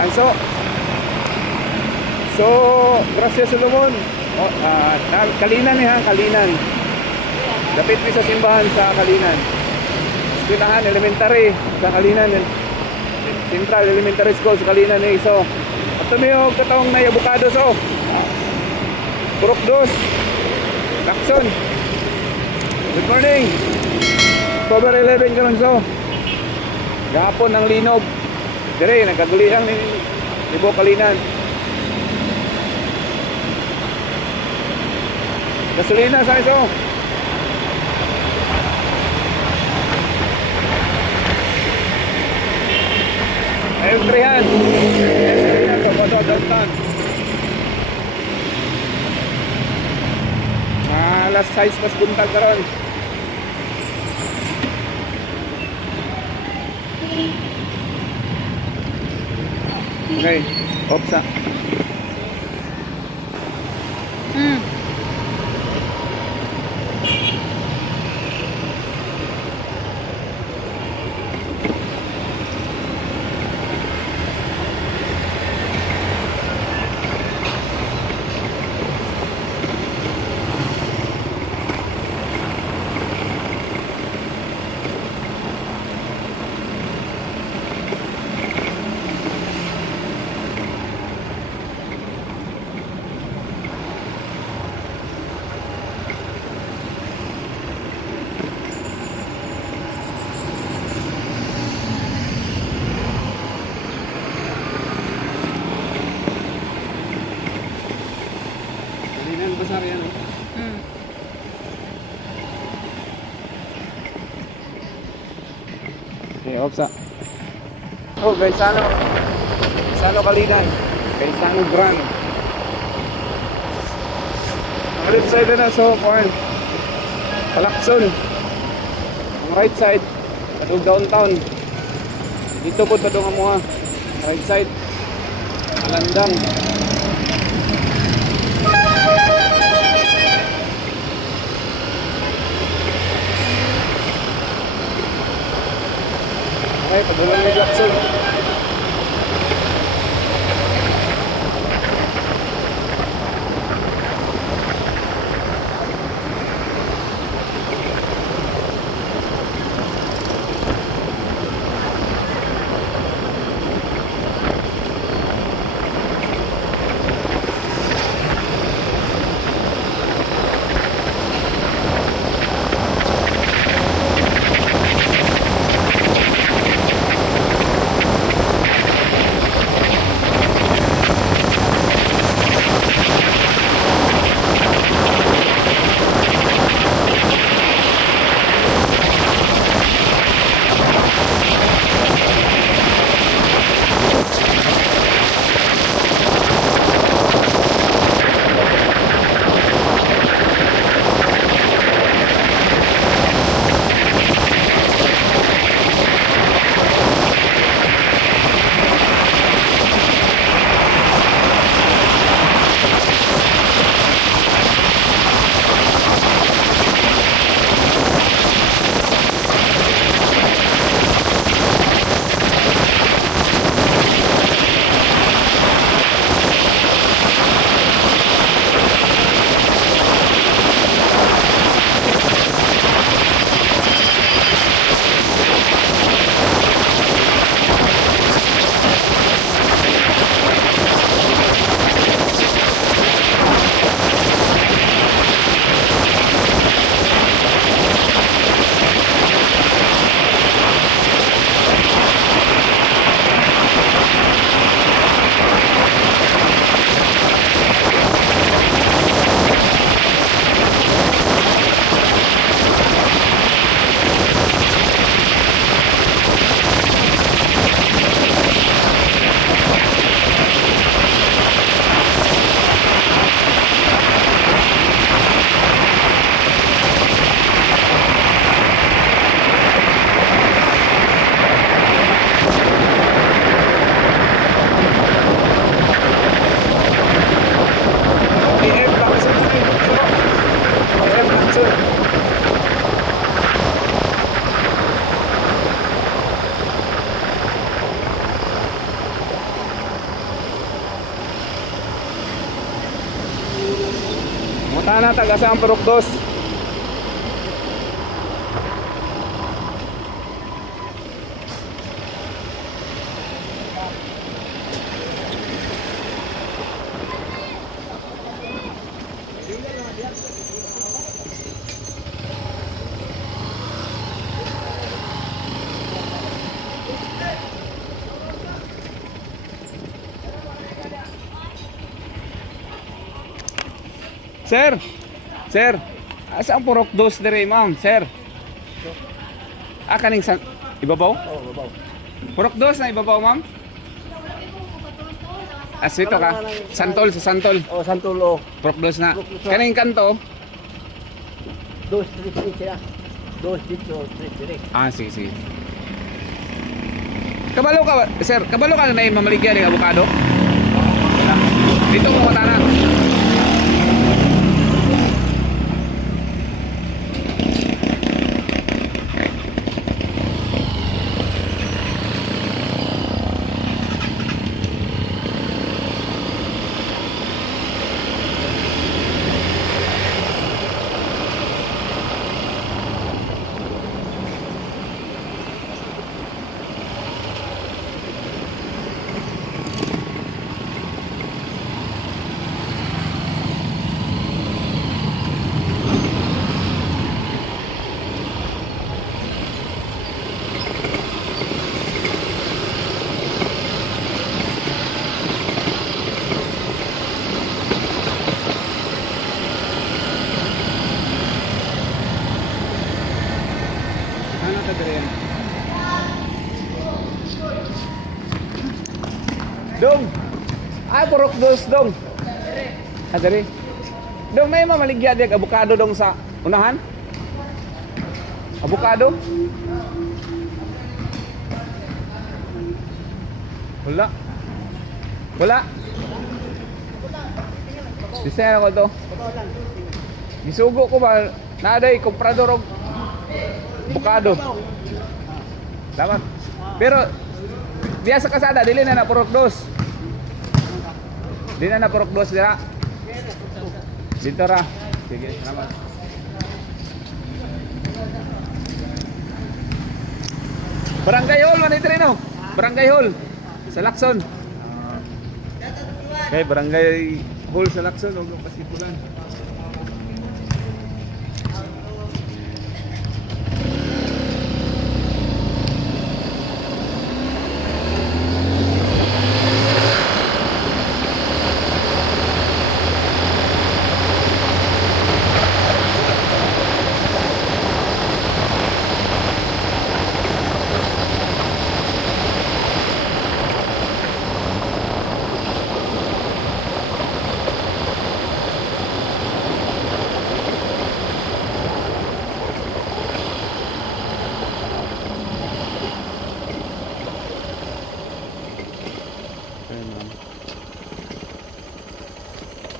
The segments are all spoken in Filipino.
Anso. So, Gracia Solomon. Kalinan ha, Kalinan. Dapit mi sa simbahan sa Kalinan. Eskwelahan elementary sa Kalinan. Central Elementary School sa Kalinan ni so. Ato mi og katong na avocado so. Purok dos. Lakson. Good morning. October 11 karon so. Gahapon ng linog. Dire nagkagulihan ni Ibo Kalinan. Gasolina sa iso. L300. Gasolina to bodo dantan. Alas 6 pas buntag karon. Okay, opsa. Besar yan. Okay, opsa. Oh, Gaisano. Gaisano Kalinan. Gaisano Gran. Ang left side na so, porn. Palakson. Ang right side, patog downtown. Dito po tatong amuha. Right side, Alandang. Okay, padulang may Jackson. Sana taga-asang Purokdos. Sir, sir, asa ang Purokdos dire, ma'am, sir? Kaning san ibabaw? Oh, babaw. Purokdos na ibabaw, ma'am? Asito ka? Santol, sa Santol. Oh, Santulo. Purokdos na. Purokdos na. Kaning kanto? Dos, street sila. Dos, dito, street direct. Sige, sige. Kabalo ka, sir, kabalo ka na yung mamaligyan ng avocado? Wala. Dito mo na. Ano ka dire? Dong. Ay Purokdos dong. Dire. Dong may mamaligya dig avocado dong sa unahan? Avocado? Wala. Wala. Bisaya ko to. Gisugo ko ba naaday komprador og avocado. Dapat. Pero diya sa kasada dili na Purokdos. Dili na Purokdos dira. Dito ra. Sige, salamat. Barangay Hall man ito rin, no? Barangay Hall sa Lacson. Okay, Barangay Hall sa Lacson, huwag yung pasipulan.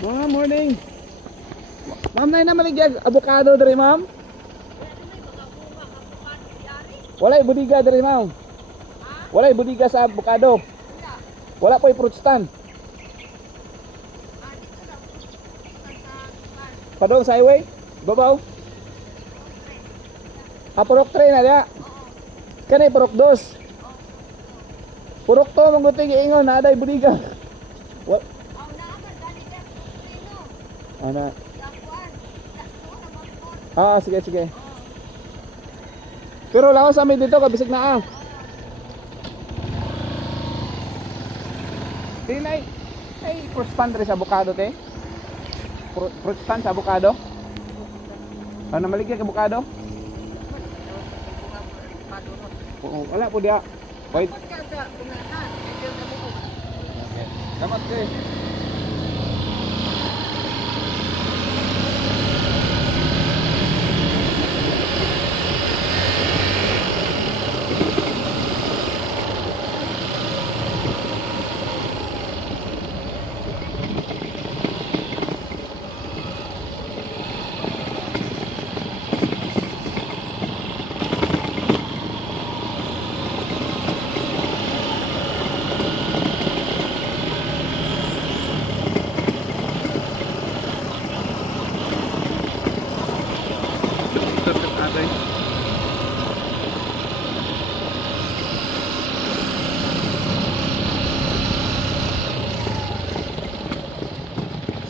Ma'am, morning. Ma'am, na maligyan avocado diri, ma'am? Walay budiga diri, ma'am. Walay budiga sa avocado. Wala po fruit stand. Padong sa highway? Babaw? Purok 3 na dia. Kanay Purokdos. Purok to manguting iingon na aday budiga. Ana. Sige, sige. Pero lawas amin dito kabisig na Tinay, ay fruit stand rin sa avocado te. Fruit stand sa avocado. Ano maligyan ka avocado? Oo, wala po dia. Wait. Salamat kay.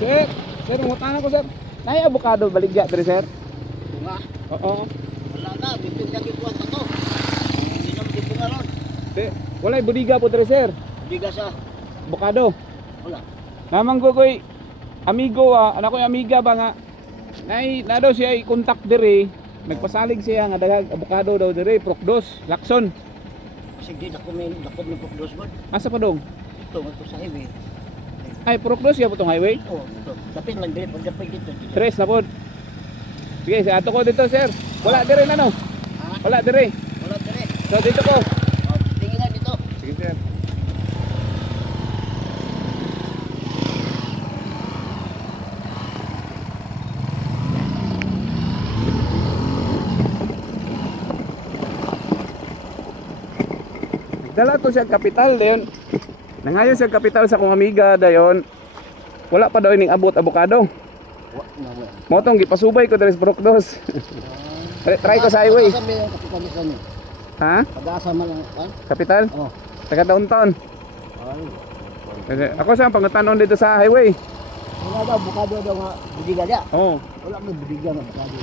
Sir, sir, ngutana ko sir. Nay avocado baligya diri sir. Bunga. Oo. Wala na, bibig lagi buwan pa to. Hindi naman di bunga ron. Walay budiga po diri sir. Biga sa, Avocado. wala. Namang koy amigo anak ko amiga ba nga. Nay na daw siya i-contact diri. Nagpasalig siya nga daghang avocado daw diri, Procdos, Lacson. Sige, nakom ng pagdos mo. Asa pa dong? Ito, ito sa highway. Ay Procdos ya po tong highway. Oo, ito. Dapit lang dito, pagdapit dito. Tres na pod. Sige, sa ato ko dito sir. Wala diri na no. Ha? Wala diri. Wala dire. So dito ko. Oh, tingin na dito. Sige sir. Nagdala to siya kapital dayon. Nangayon siya kapital sa kong amiga dayon. Wala pa daw ining abot avocado. Wala. Motong gipasubay ko diri sa Procdos. Try ko sa highway. Pag-asa mo yung kapitalismo niyo. Ha? Pag-asa mo lang, ha? Kapital? Oo. Taga downtown. Ay. Ako sa pangutanon dito sa highway. Wala daw, bukado daw nga, budiga niya. Oo. Wala mo budiga nga, bukado.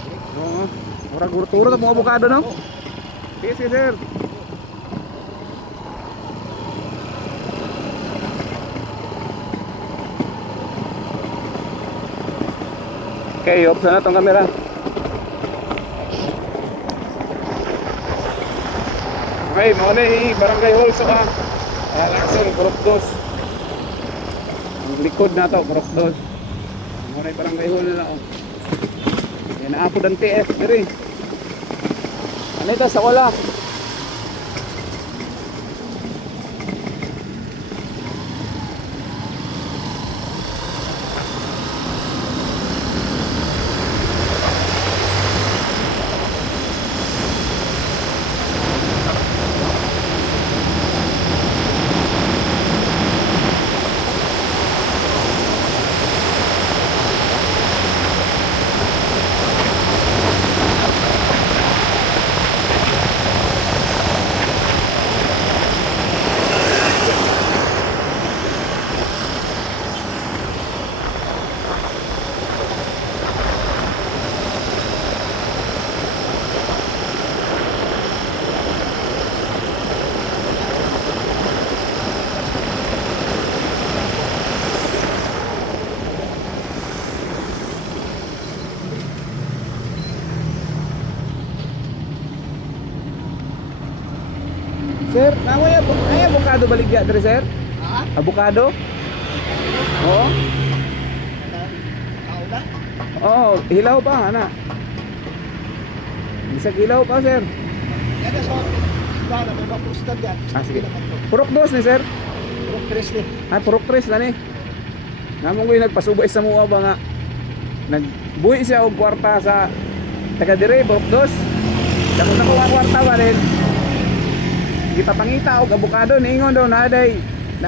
Oo. Murag gurturo ta mga avocado no? Sige, sige, sir. Okay, off na itong camera. Okay, muna barangay hall sa Lacson, Procdos. Ang likod na ito, Procdos. Muna barangay hall na ako. Yan naapod ang TF, diri. Ano ito, sa wala? Sir, ay avocado baligya diri sir? Ha? Avocado? Oo. Kaula? Oo, hilaw pa ana. Isang hilaw pa sir. Yan na sa para may mapustad yan. Ah, sige. Hindi naman to. Procdos ni sir. Purok Presley. Ah, Proctres na ni. Namong ko nagpasubay sa mua ba nga. Nagbuhi siya og kwarta sa taga dire Procdos. Dako na ko ang kwarta ba rin. Gipapangita og avocado niingon daw na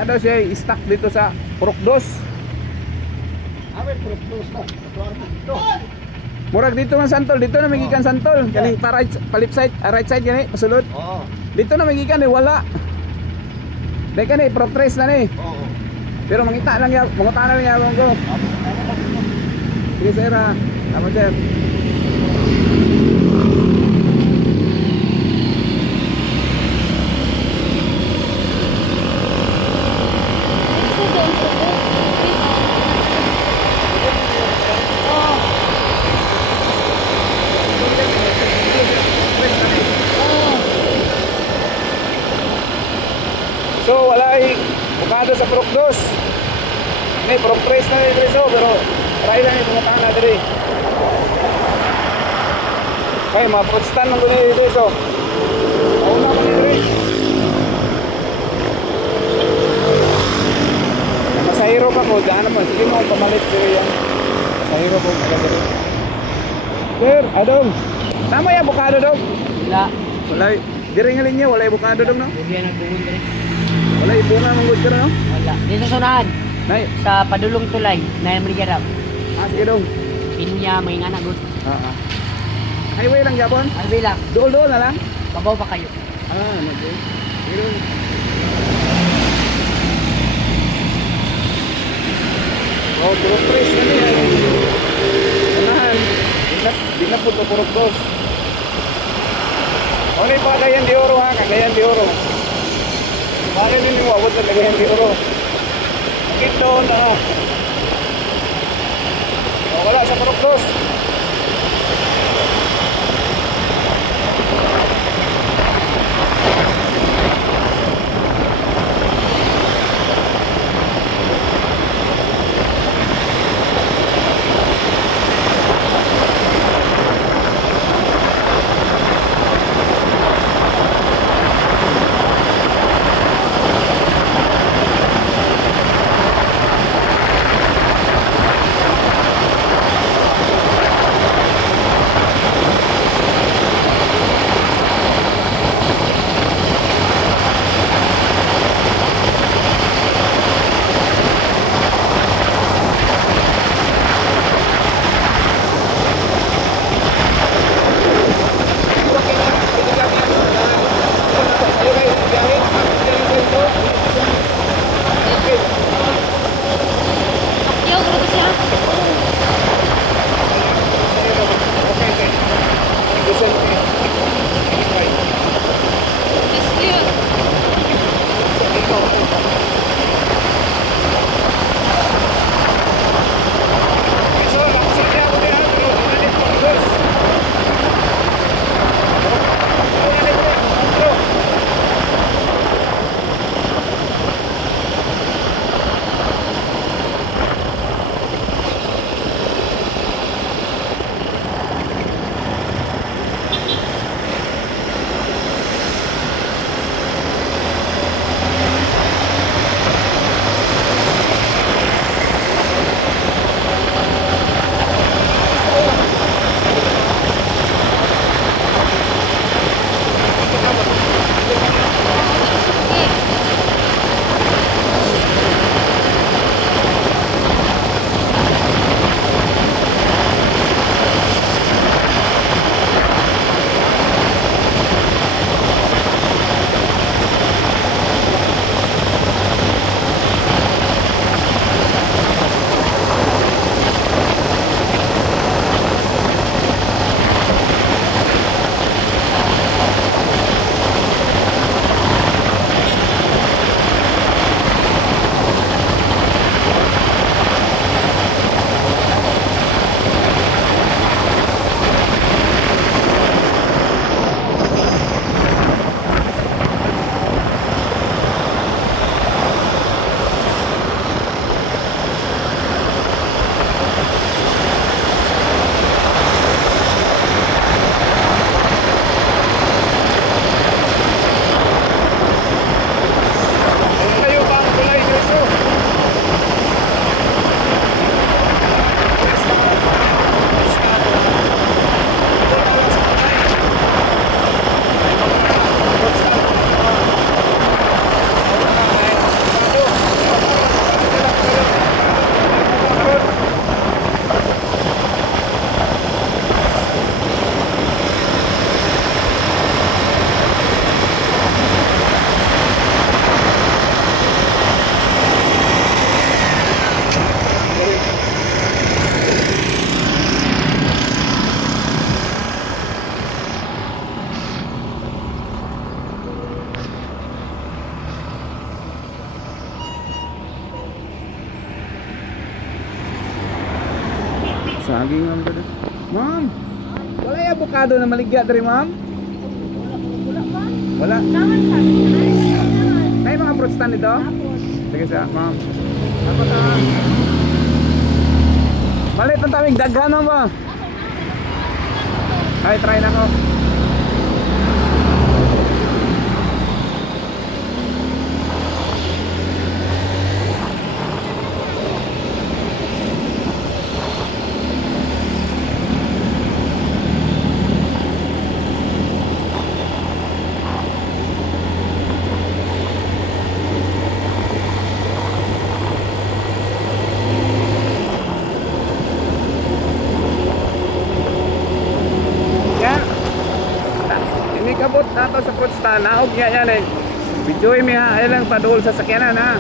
daw siya i-stock dito sa Procdos. Awen, Purok Presley. Tuwar ko dito. Murag dito man santol, dito na magikan santol. Kaning palip side, right side gani, pasulod. Oo. Dito na magikan ni wala. Dai kani Proctres na ni. Oo. Pero mangita lang ya, mangutan lang ya ko. Sige sir, tama sir. So wala ay bukado sa Procdos. May Proctres na ni preso pero try lang yung mga na diri. Okay, mga fruit stand ng guni dito so. Mauna ko ni diri. Masahiro pa ko, daan naman. Sige mo pamalit diri yan. Masahiro po mga diri. Sir, adong. Tama yung bukado dong. Wala. Wala, diri nga linya, wala yung bukado dong no? Bugyan nagbuhon diri. Wala yung bunga mong good ka no? Wala. Di sa sunahan. Nay, Sa padulong tulay, na yung rigarap. sige dong. Pinya, may nga nagot. Highway lang Japon? Ay, bilang. Dool na lang? Babaw pa kayo. Okay. Pero, oh, puro press na Metro Purok 2. Ano pa Cagayan de Oro ha? Cagayan de Oro. Bakit din yung wawad na Cagayan de Oro? Bakit doon na? O, wala sa Purok 2. Yo, grabe siya. It's cute. Saging ang ganda. Ma'am, wala yung avocado na maligya dari ma'am? Wala. May mga fruit stand dito? Sige sa ma'am. Dapat Malit ang tamig daghan ba? Ay, try na ko. Kabot nato sa fruit stand, naog niya yan eh. Videoy mi ha, ay lang padul sa sakyanan ha.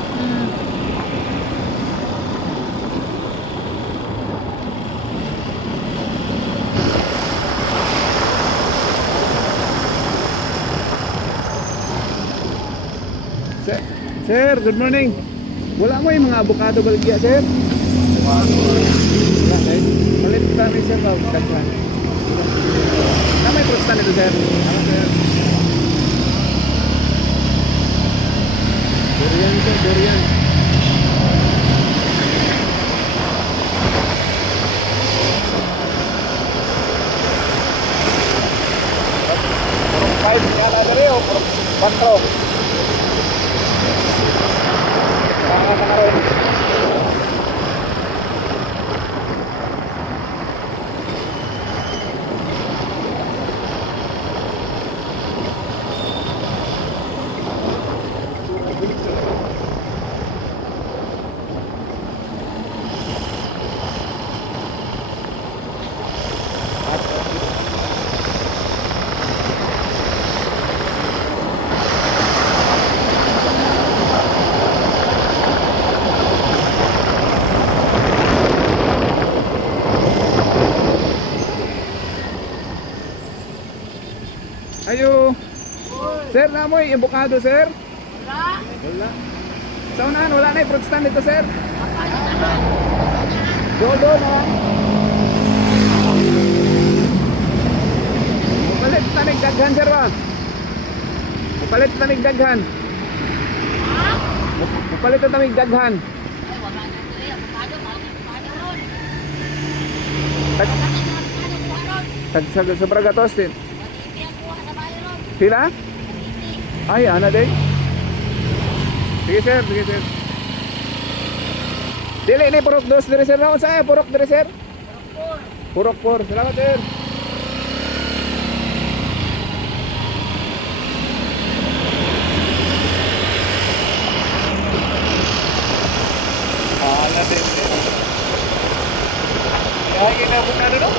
Sir, good morning. Wala mo yung mga avocado baligya, sir? Wala, sir. Malit kami, sir. Daghan. May fruits stand ito, sir. Ano, sir? Durian, sir. Durian. Purong 5 nga na rin, o purong 4. Nakakata na rin. Ayo. Sir, namoy avocado, sir? Wala. Sa unahan, wala na yung fruit stand dito, sir? Do, na. Mupalit tanig daghan, sir, ba? Mupalit tanig daghan. Mupalit tanig daghan. Sa Bragatos din. Sila? Ay, ana din. Sige sir, sige sir. Dili ni purok dos dire sir na sa purok dire sir. Purok 4. Salamat sir. Ana din. Ay, kina bukado no?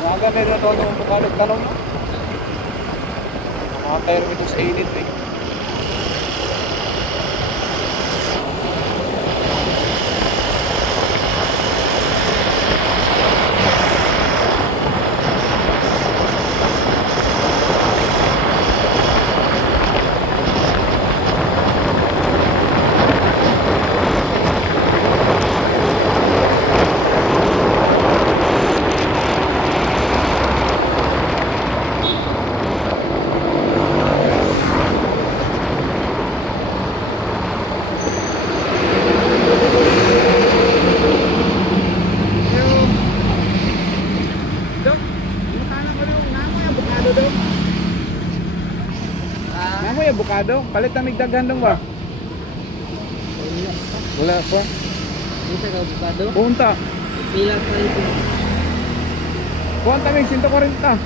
Umaga meron na tono bukado tanong no? Makakaya rin ito sa init eh. Avocado, palit na migdaghan dong ba? Wala pa. Isa ka avocado? Punta. Pila ka ito. Kuwanta may 140.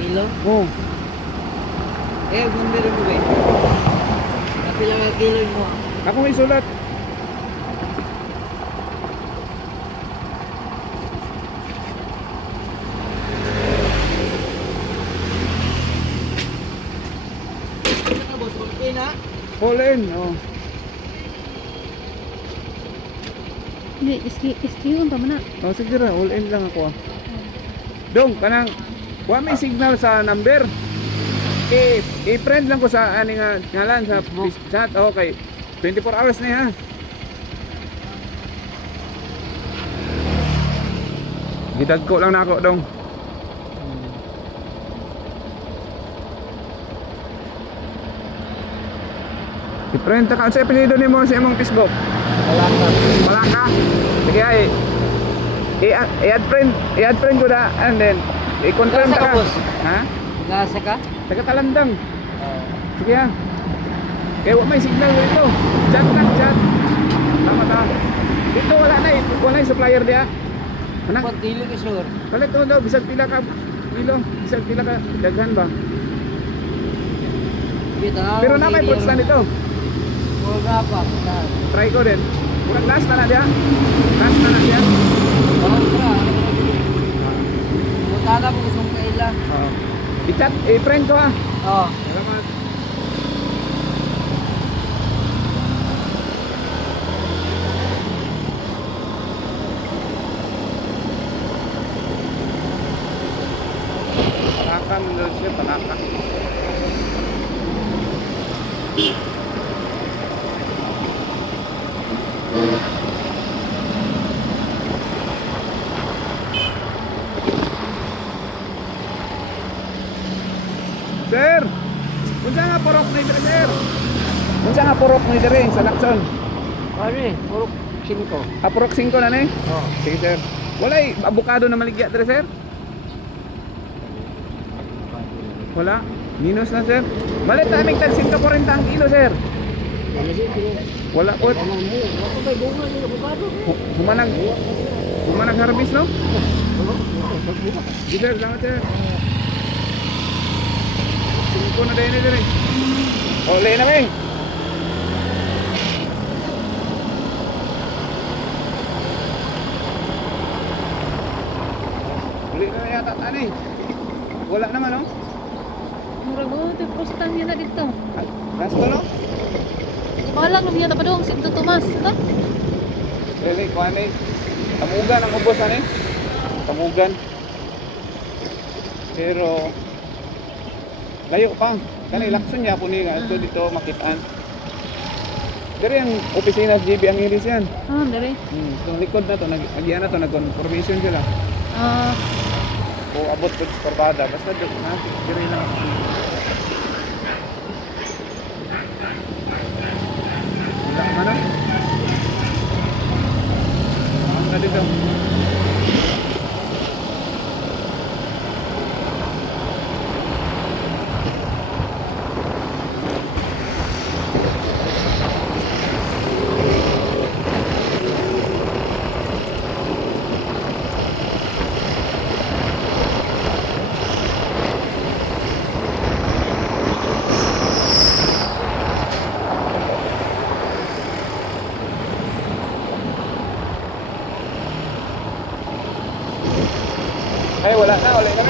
Kilo? Oo. Eh, bumili mo ba? Kapila ka kilo mo? Ako may sulat. All in, oh. Hindi, iski pa man na. Oh, sige ra, all in lang ako. Dong, kanang kuha may signal sa number. I-friend lang ko sa ani nga ngalan sa chat. Okay. 24 hours na ha. Gitag ko lang na ako, dong. I-friend ka sa apelyido nimo sa imong Facebook. Malaka. Malaka. Sige ay. I-add friend ko na and then i-confirm Nasa ka. ka, boss? Ha? Nasa ka? Taga Talandang. Sige ha. Kaya may signal dito. Chat lang, chat. Tama ta. Dito wala na yung supplier diya. Anak, Pag kilo ka sure. palit ko daw, bisag pila ka kilo, bisag pila ka, daghan ba? Pero na may fruit stand ito. Wala pa. Try ko din. Bukan last na diya. Last na diya. Bawang sa. Punta na po gustong kaila. I-chat, i-friend ko ha. Oo. Salamat. Palaka mo doon siya, palaka. Sir, unsa nga purok ni dire, sir? Unsa nga purok ni dire sa Lacson? Ano eh, puro 5. Purok 5 na ni? Oh. Sige, sir. Walay abukado na maligya dire, sir? Wala. Minus na, sir. Balit naming tag 140 ang kilo, sir. Ano sih? Wala po. Ano mo? Ako ba bunga ni abogado? Humanag harvest, no? Ano? Sige, sir. Salamat, sir. 5 na din dire. Ole na, Ming. Uli na yata, tani. Wala naman, no? Murag mo, ito postan niya na dito. Gasto, no? Balang naman yata pa doon, Sinto Tomas. Ito? Really, kuhan eh. Tamugan ang ubos, ano eh? Tamugan. Pero, layo pa. Kani Lacson niya po ni nga. Ito dito makitaan. Pero yung opisina sa GB ang iris yan. Ah, dari. Itong likod na to, nagyan na to, nag-confirmation sila. Ah, O abot ko sa Corbada. Basta dito na, dire lang. Wala ka na. Ang na dito. Ay, wala na,